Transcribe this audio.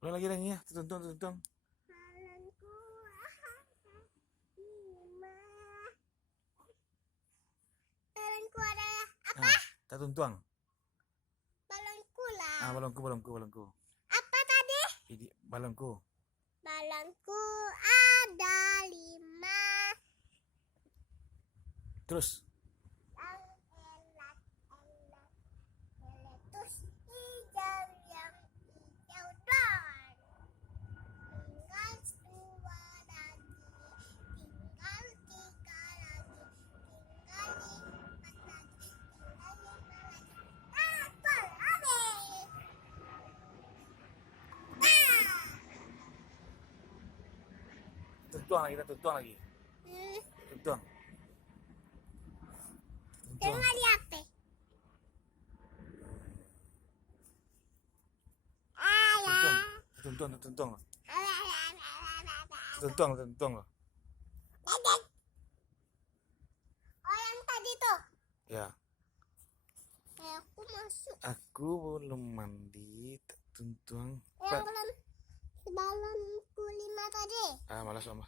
Ulang lagi nyanyi ya. Tuntung, tuntung. Balonku ada 5. Balonku ada apa? Ah, tak tuntuang. Balonku lah. Ah, balonku, balonku, balonku. Apa tadi? Ini balonku. Balonku ada 5. Terus. Yang elat-elat meletus hijau yang hijau don. Tinggal 2 lagi, tinggal 3 lagi, tinggal 4 lagi, tinggal 5 lagi. Takut habis. Tuntuang lagi, kita tuntuang lagi. Tuntuang. Tuntuang. Tengah di HP. Tuntuang, tuntuang. Tuntuang, tuntuang. Oh, yang tadi tuh. Ya. Aku masuk. Aku belum mandi, tak tuntuang. Yang belum balonku 5 tadi. Ah, malas mama.